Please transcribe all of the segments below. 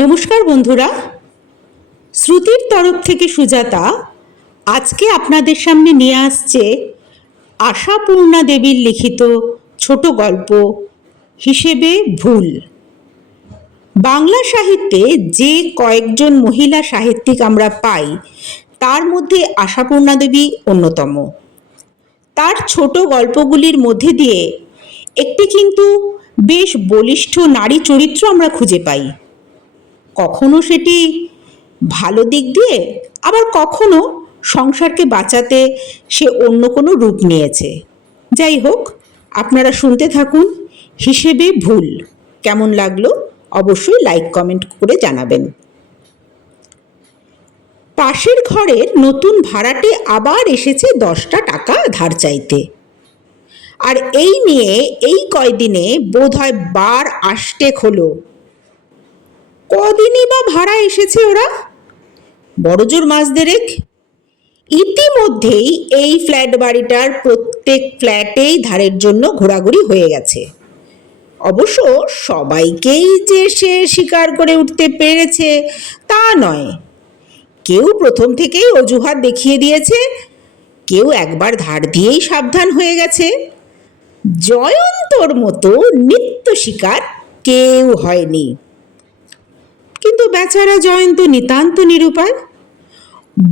নমস্কার বন্ধুরা। শ্রুতির তরফ থেকে সুজাতা আজকে আপনাদের সামনে নিয়ে আসছে আশাপূর্ণা দেবীর লিখিত ছোট গল্প হিসেবে ভুল। বাংলা সাহিত্যে যে কয়েকজন মহিলা সাহিত্যিক আমরা পাই, তার মধ্যে আশাপূর্ণা দেবী অন্যতম। তার ছোট গল্পগুলির মধ্যে দিয়ে একটি কিন্তু বেশ বলিষ্ঠ নারী চরিত্র আমরা খুঁজে পাই। কখনো সেটি ভালো দিক দিয়ে, আবার কখনো সংসারকে বাঁচাতে সে অন্য কোনো রূপ নিয়েছে। যাই হোক, আপনারা শুনতে থাকুন হিসেবে ভুল। কেমন লাগল অবশ্যই লাইক কমেন্ট করে জানাবেন। পাশের ঘরের নতুন ভাড়াটে আবার এসেছে দশটা টাকা ধার চাইতে। আর এই নিয়ে, এই কয়দিনে বোধহয় বার আষ্টেক হলো। কদিনই বা ভাড়া এসেছে ওরা? বড়জোর মাস দেরেক ইতিমধ্যেই এই ফ্ল্যাট বাড়িটার প্রত্যেক ফ্ল্যাটেই ধারের জন্য ঘোরাঘুরি হয়ে গেছে। অবশ্য সবাইকেই যে সে স্বীকার করে উঠতে পেরেছে, তা নয়। কেউ প্রথম থেকেই অজুহাত দেখিয়ে দিয়েছে, কেউ একবার ধার দিয়েই সাবধান হয়ে গেছে। জয়ন্তর মতো নিত্য শিকার কেউ হয়নি। কিন্তু বেচারা জয়ন্ত নিতান্ত নিরুপায়।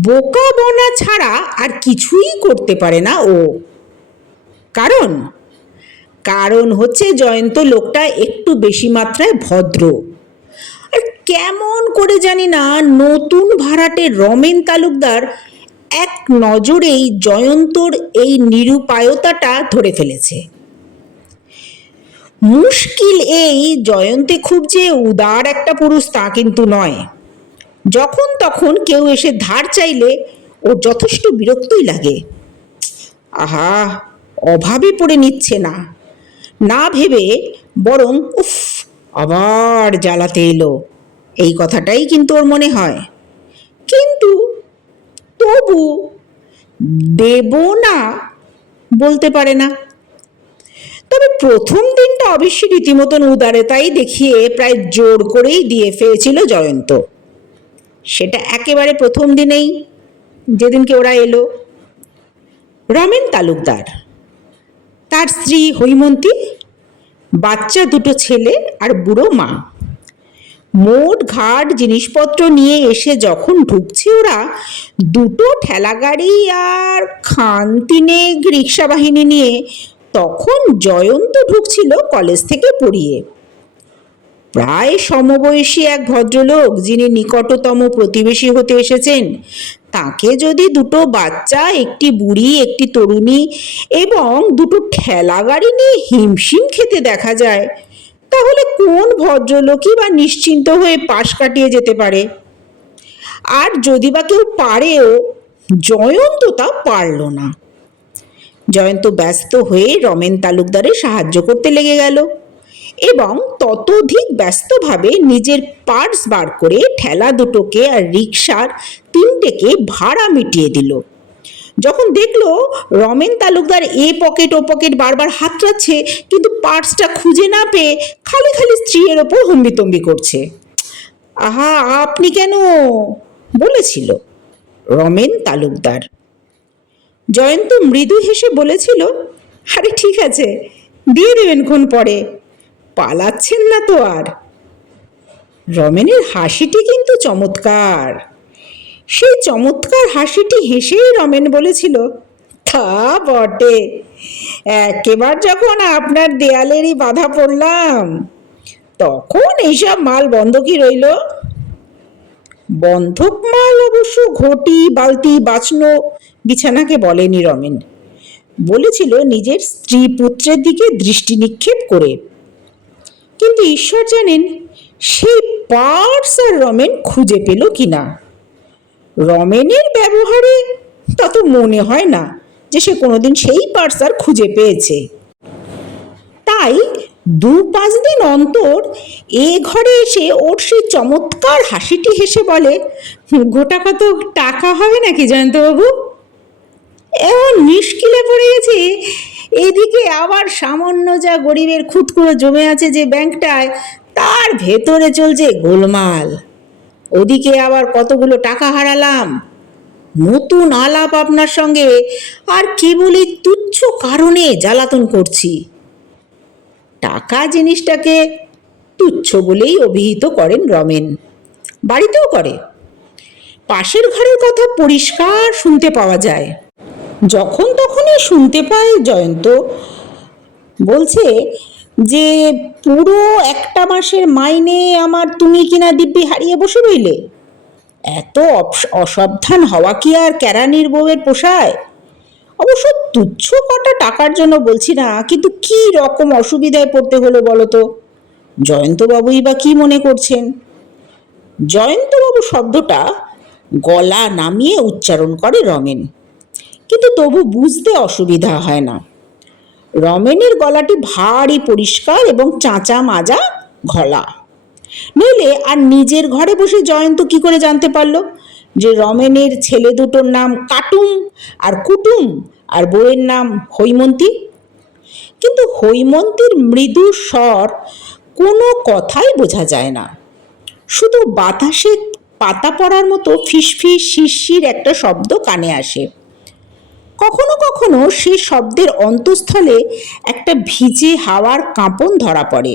বোকা বনা ছাড়া আর কিছুই করতে পারে না ও। কারণ? কারণ হচ্ছে জয়ন্ত লোকটা একটু বেশি মাত্রায় ভদ্র। আর কেমন করে জানি না নতুন ভাড়াটে রমেন তালুকদার এক নজরেই জয়ন্তর এই নিরুপায়তাটা ধরে ফেলেছে। মুশকিল এই জয়ন্তে খুব যে উদার একটা পুরুষ তা কিন্তু নয়। যখন তখন কেউ এসে ধার চাইলে ওর যথেষ্ট বিরক্তই লাগে। আহা, অভাবে পড়ে নিচ্ছে না। না ভেবে বরং উফ, আবার জ্বালাতে এলো। এই কথাটাই কিন্তু ওর মনে হয়। কিন্তু তবু দেব না বলতে পারে না। তবে প্রথম দিনটা অবশ্যই রীতিমতন উদারতাই দেখিয়ে প্রায় জোর করেই দিয়ে ফেলেছিল জয়ন্ত। সেটা একেবারে প্রথম দিনেই, যেদিনকে ওরা এলো। রমেন তালুকদার, তার স্ত্রী হৈমন্তী, বাচ্চা দুটো ছেলে আর বুড়ো মা। মোট ঘাট জিনিসপত্র নিয়ে এসে যখন ঢুকছে ওরা, দুটো ঠেলাগাড়ি আর খান তিনেক রিক্সা বাহিনী নিয়ে তখন জয়ন্ত ঢুকছিল কলেজ থেকে পড়িয়ে। প্রায় সমবয়সী এক ভদ্রলোক যিনি নিকটতম প্রতিবেশী হতে এসেছেন, তাকে যদি দুটো বাচ্চা, একটি বুড়ি, একটি তরুণী এবং দুটো ঠেলা গাড়ি নিয়ে হিমশিম খেতে দেখা যায়, তাহলে কোন ভদ্রলোকই বা নিশ্চিন্ত হয়ে পাশ কাটিয়ে যেতে পারে? আর যদি বা কেউ পারেও, জয়ন্ত তা পারল না। জয়ন্ত ব্যস্ত হয়ে রমেন তালুকদারের সাহায্য করতে লেগে গেল এবং ততোধিক ব্যস্তভাবে নিজের পার্স বার করে ঠেলা দুটোকে আর রিক্সার তিনটেকে ভাড়া মিটিয়ে দিল। যখন দেখল রমেন তালুকদার এ পকেট ও পকেট বারবার হাতড়াচ্ছে, কিন্তু পার্সটা খুঁজে না পেয়ে খালি খালি স্ত্রীর ওপর হম্বিতম্বি করছে। আহা, আপনি কেন? বলেছিল রমেন তালুকদার। জয়ন্ত মৃদু হেসে বলেছিল, আরে ঠিক আছে, দিয়ে দেবেন ক্ষণ পরে। পালাচ্ছেন না তো আর। রমেনের হাসিটি কিন্তু চমৎকার। সেই চমৎকার হাসিটি হেসেই রমেন বলেছিল তা বটে, একেবার যখন আপনার দেয়ালেরই বাধা পড়লাম, তখন এইসব মাল বন্ধ কি রইল? বন্ধক মাল অবশ্য ঘটি, বালতি, বাঁচনো, বিছানাকে বলেনি রমেন। বলেছিল নিজের স্ত্রী পুত্রের দিকে দৃষ্টি নিক্ষেপ করে। কিন্তু ঈশ্বর জানেন, সেই পার্স আর রমেন খুঁজে পেল কিনা। রমেনের ব্যবহারে তা তো মনে হয় না যে সে কোনোদিন সেই পার্স আর খুঁজে পেয়েছে। তাই দু পাঁচ দিন অন্তর এ ঘরে এসে ওর সেই চমৎকার হাসিটি হেসে বলে, গোটা কত টাকা হবে নাকি জয়ন্তবাবু এমন মুশকিলে পড়ে গেছি। এদিকে আবার সামান্য যা গরিবের খুঁতকুড়ো জমে আছে যে ব্যাংকটায়, তার ভেতরে চলছে গোলমাল। ওদিকে আবার কতগুলো টাকা হারালাম। নতুন আলাপ আপনার সঙ্গে, আর কেবলই তুচ্ছ কারণে জ্বালাতন করছি। টাকা জিনিসটাকে তুচ্ছ বলেই অভিহিত করেন রমেন। বাড়িতেও করে। পাশের ঘরের কথা পরিষ্কার শুনতে পাওয়া যায়। যখন তখনই শুনতে পায় জয়ন্ত। বলছে যে, পুরো একটা মাসের মাইনে আমার তুমি কিনা দিব্যি হারিয়ে বসে রইলে। এত অসাবধান হওয়া কি আর কেরানির বউয়ের পোষায়? অবশ্য তুচ্ছ কটা টাকার জন্য বলছি না, কিন্তু কি রকম অসুবিধায় পড়তে হলো বলো তো? জয়ন্তবাবুই বা কি মনে করছেন? জয়ন্তবাবু শব্দটা গলা নামিয়ে উচ্চারণ করে রমেন। কিন্তু তবু বুঝতে অসুবিধা হয় না। রমেনের গলাটি ভারী পরিষ্কার এবং চাঁচা মাজা গলা নইলে আর নিজের ঘরে বসে জয়ন্ত কি করে জানতে পারল? যে রমেনের ছেলে দুটোর নাম কাটুম আর কুটুম আর বউয়ের নাম হৈমন্তী। কিন্তু হৈমন্তীর মৃদু স্বর কোনো কথাই বোঝা যায় না। শুধু বাতাসে পাতা পড়ার মতো ফিসফিস শিরশির একটা শব্দ কানে আসে। কখনো কখনো সে শব্দের অন্তঃস্থলে একটা ভিজে হাওয়ার কাঁপন ধরা পড়ে।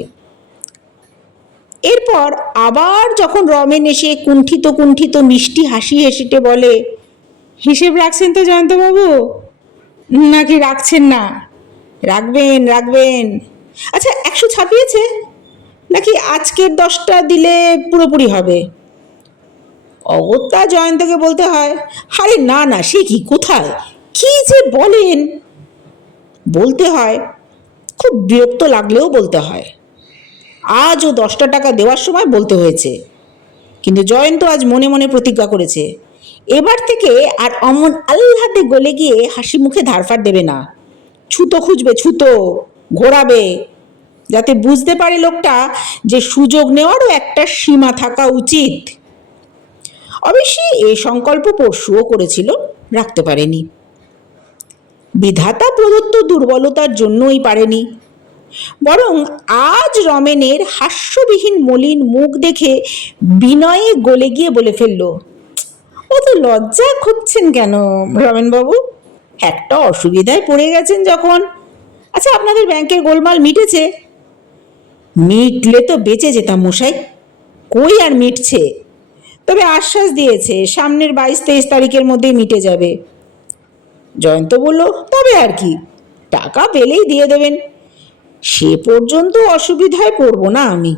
এরপর আবার যখন রমেন এসে কুণ্ঠিত কুণ্ঠিত মিষ্টি হাসি হেসেটে বলে, হিসেব রাখছেন তো জয়ন্তবাবু? নাকি রাখছেন না। রাখবেন রাখবেন। আচ্ছা একশো ছাপিয়েছে? নাকি আজকের দশটা দিলে পুরোপুরি হবে? অগত্যা জয়ন্তকে বলতে হয়। আরে না না, সে কি, কোথায়? কি যে বলেন? বলতে হয়, খুব বিরক্ত লাগলেও বলতে হয়। আজও দশটা টাকা দেওয়ার সময় বলতে হয়েছে। কিন্তু জয়ন্ত আজ মনে মনে প্রতিজ্ঞা করেছে। এবার থেকে আর অমন আল্লাহাতে গলে গিয়ে হাসি মুখে ধারফার দেবে না। ছুতো খুঁজবে, ছুতো ঘোরাবে, যাতে বুঝতে পারে লোকটা যে সুযোগ নেওয়ারও একটা সীমা থাকা উচিত। অবশ্যই এ সংকল্প পরশুও করেছিল, রাখতে পারেনি। বিধাতা প্রদত্ত দুর্বলতার জন্যই পারেনি। বরং আজ রমেনের হাস্যবিহীন মলিন মুখ দেখে বিনয়ে গলে গিয়ে বলে ফেলল, ও তো লজ্জা খুঁজছেন কেন রমেনবাবু? একটা অসুবিধায় পড়ে গেছেন যখন। আচ্ছা আপনাদের ব্যাংকের গোলমাল মিটেছে? মিটলে তো বেঁচে যেতাম মশাই। কই আর মিটছে? তবে আশ্বাস দিয়েছে, সামনের বাইশ তেইশ তারিখের মধ্যেই মিটে যাবে। জয়ন্ত বলল, তবে আর কি। টাকা পেলেই দিয়ে দেবেন। সে পর্যন্ত অসুবিধায় পড়ব না আমি।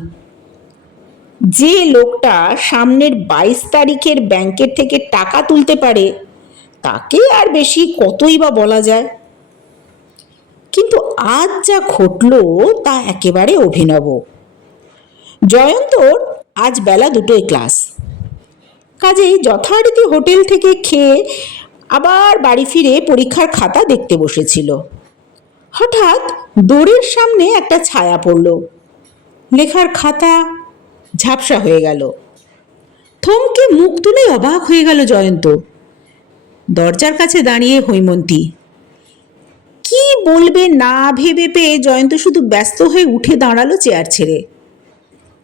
যে লোকটা সামনের বাইশ তারিখের ব্যাংকের থেকে টাকা তুলতে পারে, তাকে আর বেশি কতই বা বলা যায়। কিন্তু আজ যা ঘটল তা একেবারে অভিনব। জয়ন্তর আজ বেলা দুটোই ক্লাস। কাজেই যথারীতি হোটেল থেকে খেয়ে আবার বাড়ি ফিরে পরীক্ষার খাতা দেখতে বসেছিল। হঠাৎ দড়ির সামনে একটা ছায়া পড়ল। লেখার খাতা, ঝাপসা হয়ে গেল। থমকে মুখ তুলে অবাক হয়ে গেল জয়ন্ত। দরজার কাছে দাঁড়িয়ে হৈমন্তী, কি বলবে না ভেবে পেয়ে জয়ন্ত শুধু ব্যস্ত হয়ে উঠে দাঁড়াল চেয়ার ছেড়ে।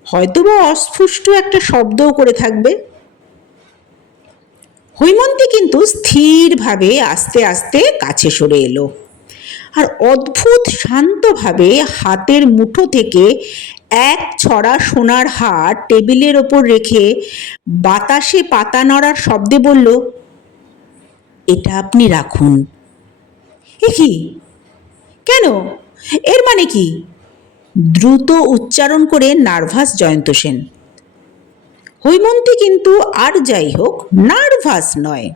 হয়তোবা অস্ফুষ্ট একটা শব্দও করে থাকবে। হৈমন্তী কিন্তু স্থিরভাবে আস্তে আস্তে কাছে সরে এলো। আর অদ্ভুত শান্তভাবে হাতের মুঠো থেকে এক ছড়া সোনার হার টেবিলের ওপর রেখে বাতাসে পাতা নড়ার শব্দে বলল, এটা আপনি রাখুন। এ কি? কেন? এর মানে কি? দ্রুত উচ্চারণ করে নার্ভাস জয়ন্ত সেন। হৈমন্তী কিন্তু আর যাই হোক, নার্ভাস নয়।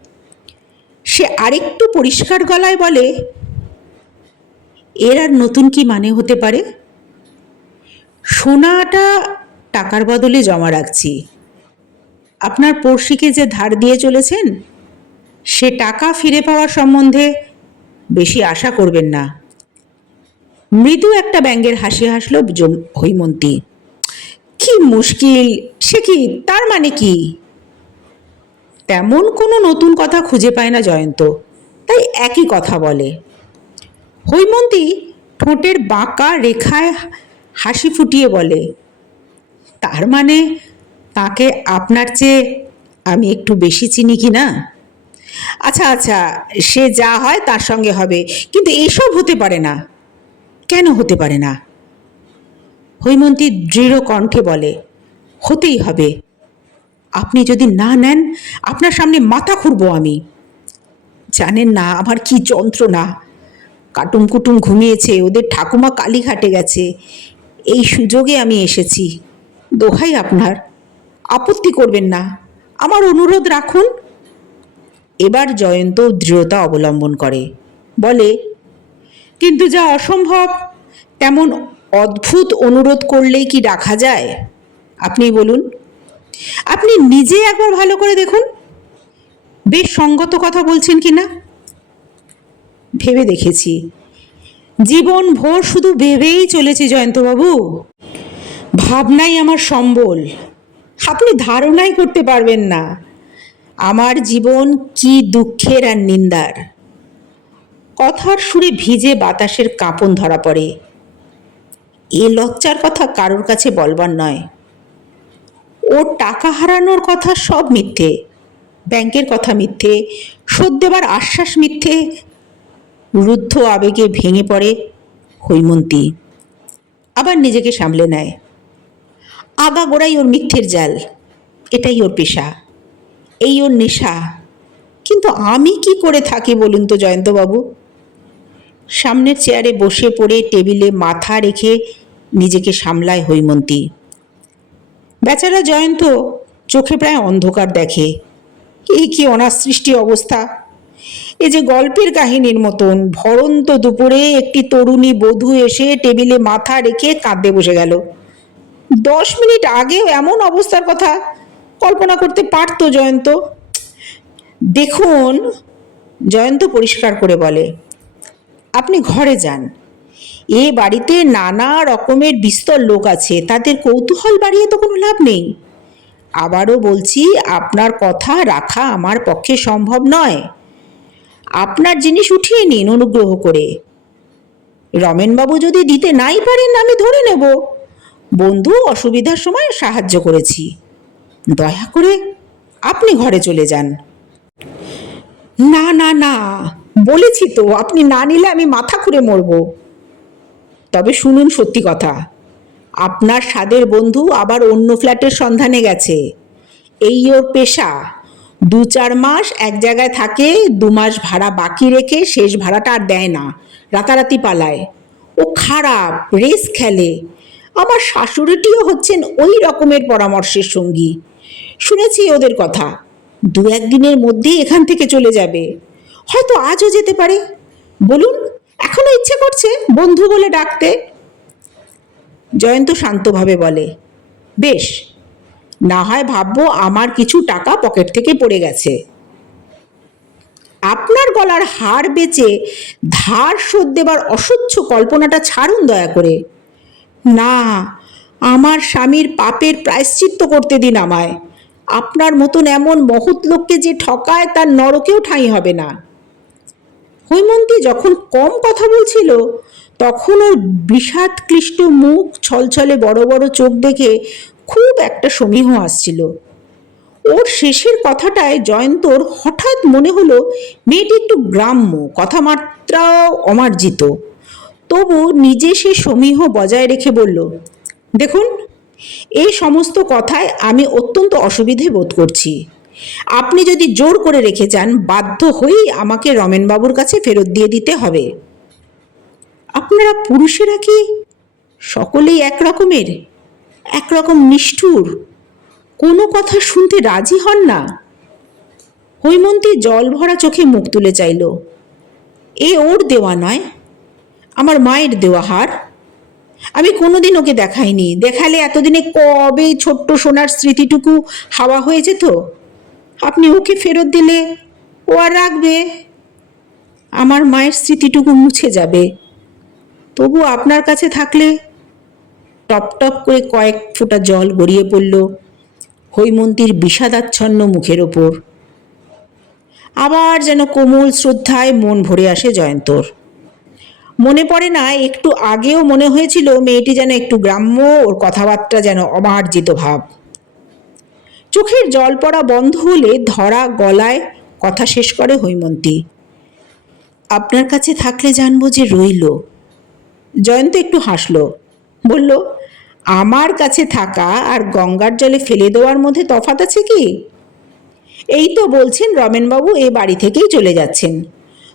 সে আরেকটু পরিষ্কার গলায় বলে এর আর নতুন কি মানে হতে পারে? সোনাটা টাকার বদলে জমা রাখছি। আপনার পড়শিকে যে ধার দিয়ে চলেছেন, সে টাকা ফিরে পাওয়ার সম্বন্ধে বেশি আশা করবেন না। মৃদু একটা ব্যঙ্গের হাসি হাসল হৈমন্তী। কি মুশকিল, সে কি, তার মানে কি? তেমন কোনো নতুন কথা খুঁজে পায় না জয়ন্ত, তাই একই কথা বলে। হৈমন্তী ঠোঁটের বাঁকা রেখায় হাসি ফুটিয়ে বলে, তার মানে তাকে আপনার চেয়ে আমি একটু বেশি চিনি কি না? আচ্ছা আচ্ছা সে যা হয় তার সঙ্গে হবে, কিন্তু এসব হতে পারে না। কেন হতে পারে না? হৈমন্তী দৃঢ় কণ্ঠে বলে, হতেই হবে। আপনি যদি না নেন, আপনার সামনে মাথা খুঁড়ব আমি। জানেন না আমার কি যন্ত্রণা। কাটুম কুটুম ঘুমিয়েছে, ওদের ঠাকুমা কালীঘাটে গেছে। এই সুযোগে আমি এসেছি। দোহাই আপনার। আপত্তি করবেন না। আমার অনুরোধ রাখুন। এবার জয়ন্ত দৃঢ়তা অবলম্বন করে। বলে, কিন্তু যা অসম্ভব, তেমন অদ্ভুত অনুরোধ করলেই কি রাখা যায়? আপনি বলুন, আপনি নিজে একবার ভালো করে দেখুন। বেশ সঙ্গত কথা বলছেন কি না? ভেবে দেখেছি। জীবন ভোর শুধু ভেবেই চলেছি জয়ন্তবাবু। ভাবনাই আমার সম্বল। আপনি ধারণাই করতে পারবেন না। আমার জীবন কি দুঃখের আর নিন্দার। কথার সুরে ভিজে বাতাসের কাঁপন ধরা পড়ে। এ লজ্জার কথা কারোর কাছে বলবার নয়। ওর টাকা হারানোর কথা সব মিথ্যে। ব্যাংকের কথা মিথ্যে। শোধ দেবার আশ্বাস মিথ্যে। রুদ্ধ আবেগে ভেঙে পড়ে হৈমন্তী। আবার নিজেকে সামলে নেয়। আগা গোড়াই ওর মিথ্যের জাল, এটাই ওর পেশা। এই ওর নেশা। কিন্তু আমি কি করে থাকি বলুন তো জয়ন্তবাবু? সামনের চেয়ারে বসে পড়ে টেবিলে মাথা রেখে নিজেকে সামলায় হৈমন্তী। বেচারা জয়ন্ত চোখে প্রায় অন্ধকার দেখে। এই কি অনার সৃষ্টি অবস্থা! এ যে গল্পের কাহিনীর মতন, ভরন্ত দুপুরে একটি তরুণী বধূ এসে টেবিলে মাথা রেখে কাঁদতে বসে গেল। দশ মিনিট আগেও এমন অবস্থার কথা? কল্পনা করতে পারতো জয়ন্ত। দেখুন, জয়ন্ত পরিষ্কার করে বলে, আপনি ঘরে যান। এ বাড়িতে নানা রকমের বিস্তর লোক আছে, তাদের কৌতূহল বাড়িয়ে তো কোনো লাভ নেই। আবারও বলছি, আপনার কথা রাখা আমার পক্ষে সম্ভব নয়। আপনার জিনিস উঠিয়ে নিন অনুগ্রহ করে। রমেনবাবু যদি দিতে নাই পারেন, আমি ধরে নেব। বন্ধু, অসুবিধার সময় সাহায্য করেছি। দয়া করে আপনি ঘরে চলে যান। না না না, বলেছি তো, আপনি না নিলে আমি মাথা খুঁড়ে মরব। তবে শুনুন সত্যি কথা, আপনার স্বাদের বন্ধু আবার অন্য ফ্ল্যাটের সন্ধানে গেছে। এই ওর পেশা। দু চার মাস এক জায়গায় থাকে দু মাস ভাড়া বাকি রেখে শেষ ভাড়াটা আর দেয় না, রাতারাতি পালায়। ও খারাপ, রেস খেলে। আমার শাশুড়িটিও হচ্ছেন ওই রকমের পরামর্শের সঙ্গী। শুনেছি ওদের কথা। দু একদিনের মধ্যেই এখান থেকে চলে যাবে। হয়তো আজও যেতে পারে। বলুন, এখনও ইচ্ছে করছে বন্ধু বলে ডাকতে? জয়ন্ত শান্তভাবে বলে, বেশ না হয় ভাববো আমার কিছু টাকা পকেট থেকে পড়ে গেছে। আপনার গলার হার বেচে ধার শোধ দেবার অসহ্য কল্পনাটা ছাড়ুন দয়া করে। না, আমার স্বামীর পাপের প্রায়শ্চিত্ত করতে দিন আমায়। আপনার মতন এমন মহৎ লোককে যে ঠকায় তার নরকেও ঠাঁই হবে না। হৈমন্তী যখন কম কথা বলছিল, তখন ওর বিষাদ ক্লিষ্ট মুখ ছলছলে বড় বড় চোখ দেখে খুব একটা সমীহ আসছিল। ওর শেষের কথাটায় জয়ন্তর হঠাৎ মনে হলো মেয়েটি একটু গ্রাম্য, কথামাত্রাও অমার্জিত। তবু নিজে সে সমীহ বজায় রেখে বলল, দেখুন, এই সমস্ত কথায় আমি অত্যন্ত অসুবিধে বোধ করছি। আপনি যদি জোর করে রেখে যান, বাধ্য হয়েই আমাকে রমেনবাবুর কাছে ফেরত দিয়ে দিতে হবে। আপনারা পুরুষেরা কি সকলেই এক রকমের একরকম নিষ্ঠুর। কোনো কথা শুনতে রাজি হন না। হৈমন্তী জল ভরা চোখে মুখ তুলে চাইল, এ ওর দেওয়া নয়, আমার মায়ের দেওয়া হার। আমি কোনোদিন ওকে দেখাইনি। দেখালে এতদিনে কবে ছোট্ট সোনার স্মৃতিটুকু হাওয়া হয়ে যেত আপনি ওকে ফেরত দিলে ও আর রাখবে। আমার মায়ের স্মৃতিটুকু মুছে যাবে। তবু আপনার কাছে থাকলে টপ টপ করে কয়েক ফোঁটা জল গড়িয়ে পড়ল হৈমন্তীর বিষাদাচ্ছন্ন মুখের ওপর। আবার যেন কোমল শ্রদ্ধায় মন ভরে আসে জয়ন্তর। মনে পড়ে না, একটু আগেও মনে হয়েছিল মেয়েটি যেন একটু গ্রাম্য, ওর কথাবার্তা যেন অমার্জিত ভাব। চোখের জল পড়া বন্ধ হলে ধরা গলায় কথা শেষ করে হৈমন্তী। আপনার কাছে থাকলে জানব যে রইল। জয়ন্ত একটু হাসলো। বলল আমার কাছে থাকা আর গঙ্গার জলে ফেলে দেওয়ার মধ্যে তফাত আছে কি? এই তো বলছেন রমেনবাবু, এ বাড়ি থেকেই চলে যাচ্ছেন।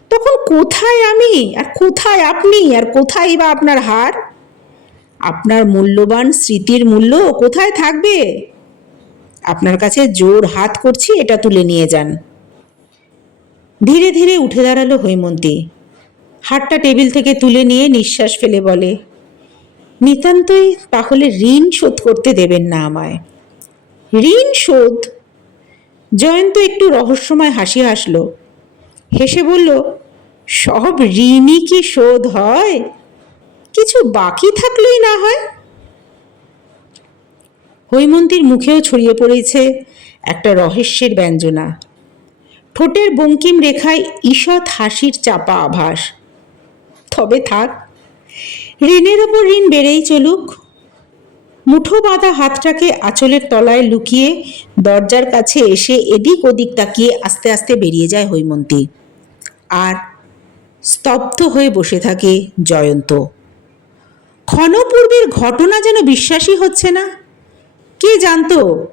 তখন কোথায় আমি? আর কোথায় আপনি? আর কোথায় বা আপনার হার? আপনার মূল্যবান স্মৃতির মূল্য কোথায় থাকবে? আপনার কাছে জোর হাত করছি, এটা তুলে নিয়ে যান। ধীরে ধীরে উঠে দাঁড়াল হৈমন্তী। হাতটা টেবিল থেকে তুলে নিয়ে নিঃশ্বাস ফেলে বলে নিতান্তই তাহলে ঋণ শোধ করতে দেবেন না আমায়। ঋণ শোধ? জয়ন্ত একটু রহস্যময় হাসি হাসলো। হেসে বলল, সব ঋণই কি শোধ হয়? কিছু বাকি থাকলেই না হয়? হৈমন্তীর মুখেও ছড়িয়ে পড়েছে একটা রহস্যের ব্যঞ্জনা। ঠোঁটের বঙ্কিম রেখায় ঈষৎ হাসির চাপা আভাস। তবে থাক ঋণের ওপর ঋণ বেড়েই চলুক। মুঠো বাঁধা হাতটাকে আঁচলের তলায় লুকিয়ে দরজার কাছে এসে এদিক ওদিক তাকিয়ে আস্তে আস্তে বেরিয়ে যায় হৈমন্তী। আর স্তব্ধ হয়ে বসে থাকে জয়ন্ত। ক্ষণপূর্বের ঘটনা যেন বিশ্বাসই হচ্ছে না। কে জানতো?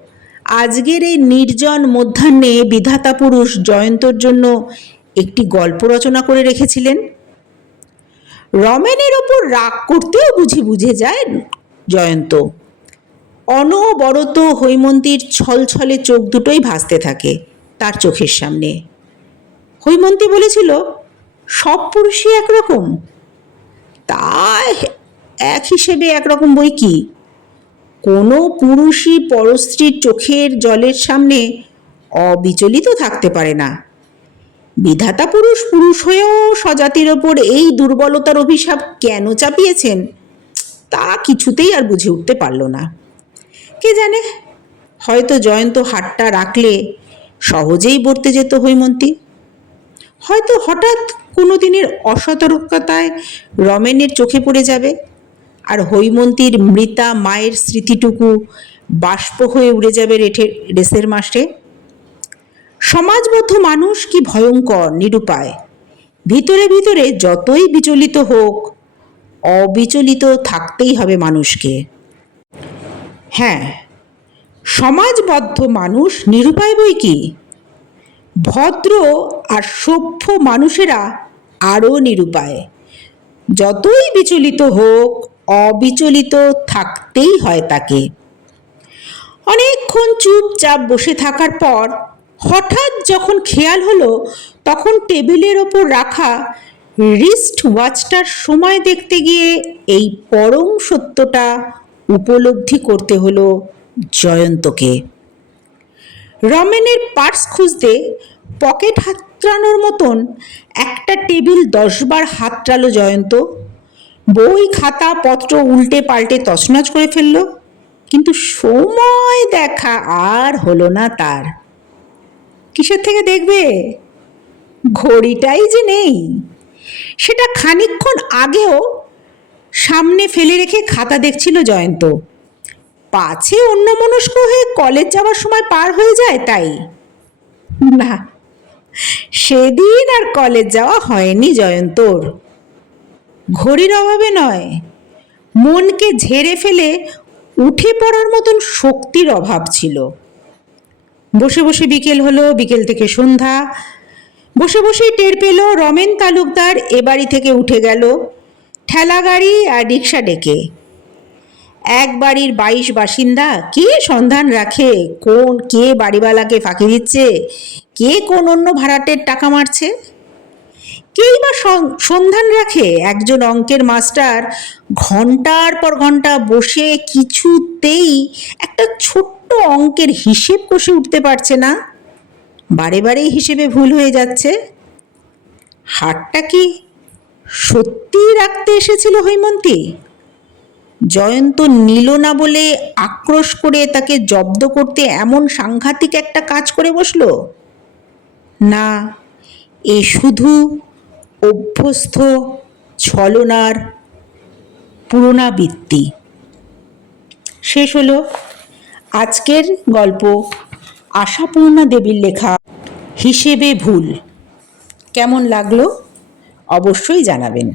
আজকের এই নির্জন মধ্যাহ্নে বিধাতা পুরুষ জয়ন্তর জন্য একটি গল্প রচনা করে রেখেছিলেন। রমেনের ওপর রাগ করতেও বুঝি বুঝে যায় জয়ন্ত। অনবরত হৈমন্তীর ছলছলে চোখ দুটোই ভাসতে থাকে তার চোখের সামনে। হৈমন্তী বলেছিল, সব পুরুষই একরকম। তা এক হিসেবে একরকম বই কি? কোনো পুরুষই পরস্ত্রীর চোখের জলের সামনে অবিচলিত থাকতে পারে না। বিধাতা পুরুষ পুরুষ হয়েও স্বজাতির ওপর এই দুর্বলতার অভিশাপ কেন চাপিয়েছেন? তা কিছুতেই আর বুঝে উঠতে পারল না। কে জানে? হয়তো জয়ন্ত হাটটা রাখলে সহজেই বর্তে যেত হৈমন্তী। হয়তো হঠাৎ কোনো দিনের অসতর্কতায় রমেনের চোখে পড়ে যাবে আর হৈমন্তীর মৃতা মায়ের স্মৃতিটুকু বাষ্প হয়ে উড়ে যাবে রেঠে রেসের মাসে। সমাজবদ্ধ মানুষ কি ভয়ঙ্কর? নিরুপায়। ভিতরে ভিতরে যতই বিচলিত হোক, অবিচলিত থাকতেই হবে মানুষকে। হ্যাঁ সমাজবদ্ধ মানুষ নিরুপায় বই কি? ভদ্র আর সভ্য মানুষেরা আরও নিরুপায়। যতই বিচলিত হোক, অবিচলিত থাকতেই হয় তাকে। অনেকক্ষণ চুপচাপ বসে থাকার পর হঠাৎ যখন খেয়াল হলো, তখন টেবিলের ওপর রাখা রিস্ট ওয়াচটার সময় দেখতে গিয়ে এই পরম সত্যটা উপলব্ধি করতে হলো জয়ন্তকে। রমেনের পার্স খুঁজতে পকেট হাতড়ানোর মতন একটা টেবিল দশবার হাতড়ালো জয়ন্ত। বই, খাতা, পত্র উল্টে পাল্টে তছনছ করে ফেলল। কিন্তু সময় দেখা আর হলো না তার। কিসের থেকে দেখবে? ঘড়িটাই যে নেই। সেটা খানিকক্ষণ আগেও সামনে ফেলে রেখে খাতা দেখছিল জয়ন্ত। পাছে অন্যমনস্ক হয়ে কলেজ যাওয়ার সময় পার হয়ে যায় তাই। না, সেদিন আর কলেজ যাওয়া হয়নি জয়ন্তর। ঘড়ির অভাবে নয়, মনকে ঝেড়ে ফেলে উঠে পড়ার মতন শক্তির অভাব ছিল। বসে বসে বিকেল হলো, বিকেল থেকে সন্ধ্যা। বসে বসেই টের পেল রমেন তালুকদার এ বাড়ি থেকে উঠে গেল ঠেলা গাড়ি আর রিক্সা ডেকে। এক বাড়ির বাইশ বাসিন্দা, কে সন্ধান রাখে? কোন, কে বাড়িওয়ালাকে ফাঁকি দিচ্ছে? কে কোন অন্য ভাড়াটের টাকা মারছে? কেই বা সন্ধান রাখে? একজন অঙ্কের মাস্টার ঘণ্টার পর ঘণ্টা বসে কিছুতেই একটা ছোট্ট অঙ্কের হিসেব কষে উঠতে পারছে না। বারে বারেই হিসেবে ভুল হয়ে যাচ্ছে। হাটটা কি সত্যিই রাখতে এসেছিল হৈমন্তী? জয়ন্ত নিল না বলে আক্রোশ করে তাকে জব্দ করতে এমন সাংঘাতিক একটা কাজ করে বসল? না, এ শুধু অভ্যস্ত ছলনার পুনরাবৃত্তি। শেষ হলো আজকের গল্প আশাপূর্ণা দেবীর লেখা হিসেবে ভুল। কেমন লাগল? অবশ্যই জানাবেন।